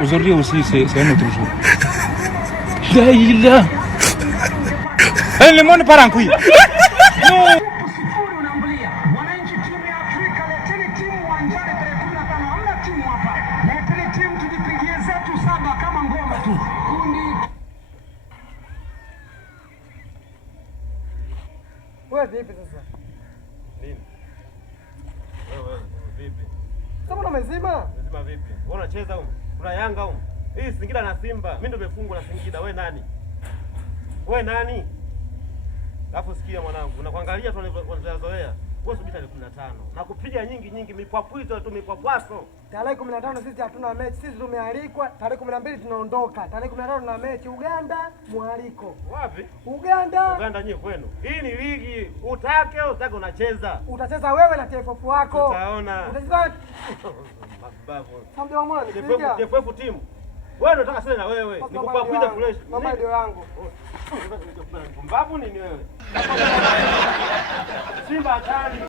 Aujourd'hui aussi, c'est un autre jour. Là. Le monde part en couille. Non. Wewe vipi sasa? Nini? Wewe vipi? Sasa umezima? Umezima vipi? Wewe unacheza huko? Kuna Yanga huko? Hii Singida na Simba. Mimi ndo nimefungwa na Singida. Wewe nani? Wewe nani? Alafu sikia mwanangu, unakuangalia tu unavyozoea. Wewe subiri tarehe 15. Na kupiga nyingi mipwapwizo tu mipwapwaso. Tarehe 15 sisi hatuna mechi. Sisi tumealikwa. Tarehe 12 tunaondoka. Tarehe 15 tuna mechi Uganda, mwaliko. Wapi? Uganda. Uganda nyewe kwenu. Hii ni ligi. Utake unacheza. Utacheza wewe na TFF wako. Utaona. Utacheza mababu. Samdia mwana. TFF timu. Wewe ndio unataka sasa na wewe. Nikupakwiza fresh. Mama ndio yangu. Mbavu nini wewe? Simba hatari.